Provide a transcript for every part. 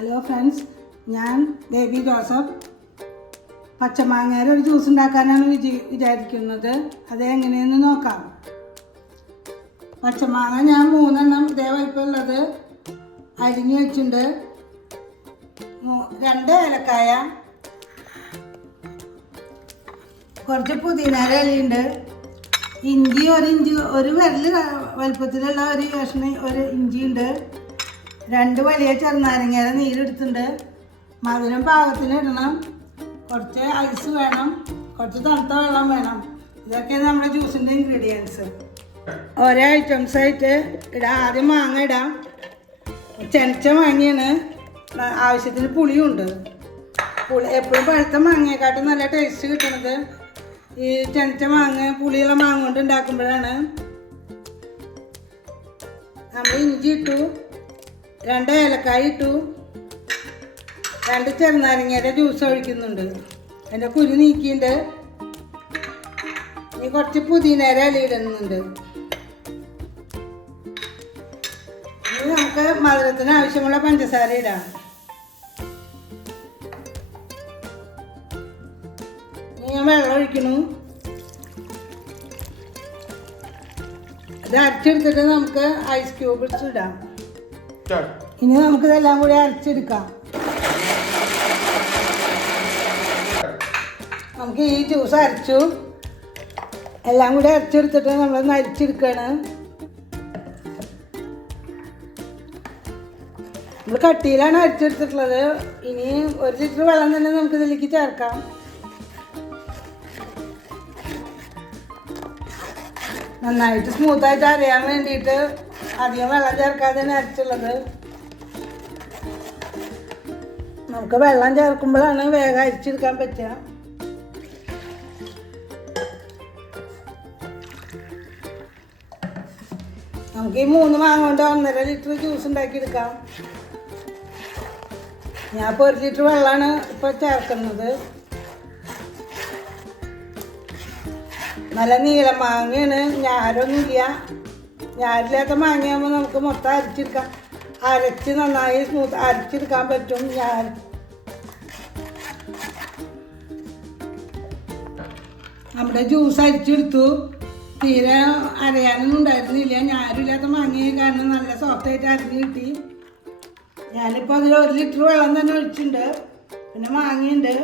Hello friends, ഞാൻ baby Joseph. പച്ചമാങ്ങയുടെ ഒരു juice ഉണ്ടാക്കാനാണ് വിചാരിക്കുന്നത്. അതെങ്ങനെയെന്ന് നോക്കാം. പച്ചമാങ്ങ ഞാൻ 3 എണ്ണം ഇതേ വലിപ്പമുള്ളത് അരിഞ്ഞ് വെച്ചിട്ടുണ്ട്. 2 ഏലക്കായ, കുറച്ച് പുതിനയില ഇലയുണ്ട്, ഇഞ്ചി ഒരു വിരൽ വലുപ്പത്തിലുള്ള ഒരു കഷ്ണം ഇഞ്ചി ഉണ്ട്, 2 വലിയ ചെറുനാരങ്ങയുടെ നീരെടുത്തിട്ടുണ്ട്. മധുരം പാകത്തിന് ഇടണം, കുറച്ച് ഐസ് വേണം, കുറച്ച് തണുത്ത വെള്ളം വേണം. ഇതൊക്കെയാണ് നമ്മുടെ ജ്യൂസിൻ്റെ ഇൻഗ്രീഡിയൻസ്. ഓരോ ഐറ്റംസായിട്ട് ഇടാം. ആദ്യം മാങ്ങ ഇടാം. ചെനച്ച മാങ്ങയാണ്, ആവശ്യത്തിന് പുളിയുണ്ട്. എപ്പോഴും പഴുത്ത മാങ്ങയെക്കാട്ടും നല്ല ടേസ്റ്റ് കിട്ടുന്നത് ഈ ചെനച്ച മാങ്ങ പുളിയുള്ള മാങ്ങ കൊണ്ട് ഉണ്ടാക്കുമ്പോഴാണ്. നമ്മൾ ഇഞ്ചി ഇട്ടു, 2 ഏലക്കായ ഇട്ടു, 2 ചെറുനാരങ്ങയുടെ ജ്യൂസ് ഒഴിക്കുന്നുണ്ട്. അതിൻ്റെ കുരു നീക്കിയിട്ടുണ്ട്. ഇനി കുറച്ച് പുതിനയില ഇല ഇടുന്നുണ്ട്. ഇനി നമുക്ക് മധുരത്തിന് ആവശ്യമുള്ള പഞ്ചസാര ഇടാം. ഇനി ഞാൻ വെള്ളം ഒഴിക്കണു. ഇത് അരച്ചെടുത്തിട്ട് നമുക്ക് ഐസ് ക്യൂബ്സ് ഇടാം. ഇനി നമുക്കിതെല്ലാം കൂടി അരച്ചെടുക്കാം. നമുക്ക് ഈ ജ്യൂസ് അരച്ചു എല്ലാം കൂടി അരച്ചെടുത്തിട്ട് നമ്മളൊന്ന് അരിച്ചെടുക്കുകയാണ്. നമ്മൾ കട്ടിയിലാണ് അരിച്ചെടുത്തിട്ടുള്ളത്. ഇനി 1 ലിറ്റർ വെള്ളം തന്നെ നമുക്ക് ഇതിലേക്ക് ചേർക്കാം. നന്നായിട്ട് സ്മൂത്തായിട്ട് അരയാൻ വേണ്ടിയിട്ട് അധികം വെള്ളം ചേർക്കാതെയാണ് അരച്ചുള്ളത്. നമുക്ക് വെള്ളം ചേർക്കുമ്പോഴാണ് വേഗം അരിച്ചെടുക്കാൻ പറ്റുക. നമുക്ക് ഈ 3 മാങ്ങ കൊണ്ട് 1.5 ലിറ്റർ ജ്യൂസ് ഉണ്ടാക്കിയെടുക്കാം. ഞാൻ ഇപ്പോൾ 1 ലിറ്റർ വെള്ളമാണ് ഇപ്പോൾ ചേർക്കുന്നത്. നല്ല നീളം മാങ്ങയാണ്, ഞാരൊന്നുമില്ല. ഞാരില്ലാത്ത മാങ്ങയാകുമ്പോൾ നമുക്ക് മൊത്തം അരച്ചെടുക്കാം. അരച്ച് നന്നായി സ്മൂത്ത് അരച്ചെടുക്കാൻ പറ്റും. നമ്മുടെ ജ്യൂസ് അരിച്ചെടുത്തു. തീരെ അരയാനൊന്നും ഉണ്ടായിരുന്നില്ല. ഞാരില്ലാത്ത മാങ്ങയെ കാരണം നല്ല സോഫ്റ്റായിട്ട് അരിഞ്ഞ് കിട്ടി. ഞാനിപ്പോൾ അതിൽ 1 ലിറ്റർ വെള്ളം തന്നെ ഒഴിച്ചിട്ടുണ്ട്. പിന്നെ മാങ്ങയുണ്ട്.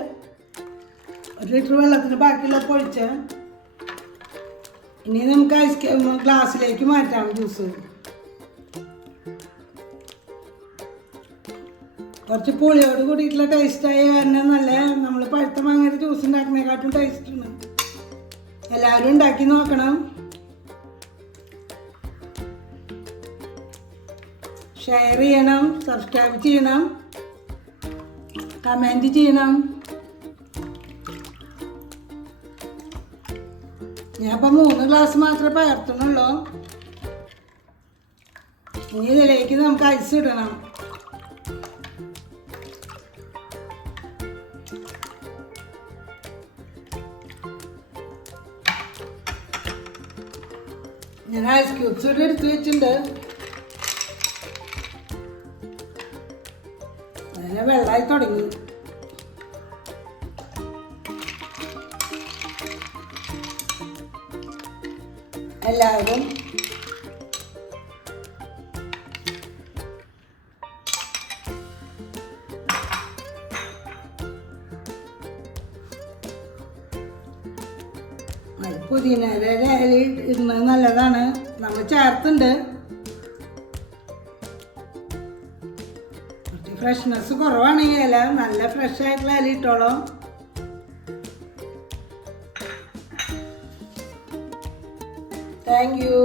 1 ലിറ്റർ വെള്ളത്തിന് ബാക്കിയുള്ളപ്പോൾ ഒഴിച്ച് ഇനി നമുക്ക് ഗ്ലാസ്സിലേക്ക് മാറ്റാം ജ്യൂസ്. കുറച്ച് പുളിയോട് കൂടിയിട്ടുള്ള ടേസ്റ്റായ കാരണം നല്ല നമ്മൾ പഴുത്ത മാങ്ങയുടെ ജ്യൂസ് ഉണ്ടാക്കുന്നതിനെക്കാട്ടും ടേസ്റ്റാണ്. എല്ലാവരും ഉണ്ടാക്കി നോക്കണം. ഷെയർ ചെയ്യണം, സബ്സ്ക്രൈബ് ചെയ്യണം, കമൻറ്റ് ചെയ്യണം. ഞാൻ ഇപ്പം 3 ഗ്ലാസ് മാത്രമേ പകർത്തുന്നുള്ളൂ. ഇനി ഇതിലേക്ക് നമുക്ക് ഐസ് ഇടണം. ഞാൻ ഐസ് ക്യൂബ്സ് ഇവിടെ എടുത്ത് വെച്ചിട്ടുണ്ട്. അതിനെ വെള്ളമായി തുടങ്ങി. എല്ലാവരും പുതിനയില ഇല ഇടുന്നത് നല്ലതാണ്. നമ്മൾ ചേർത്തുണ്ട്. ഫ്രഷ്നെസ് കുറവാണ് ഈ ഇല. നല്ല ഫ്രഷ് ആയിട്ടുള്ള ഇല ഇട്ടോളൂ. Thank U.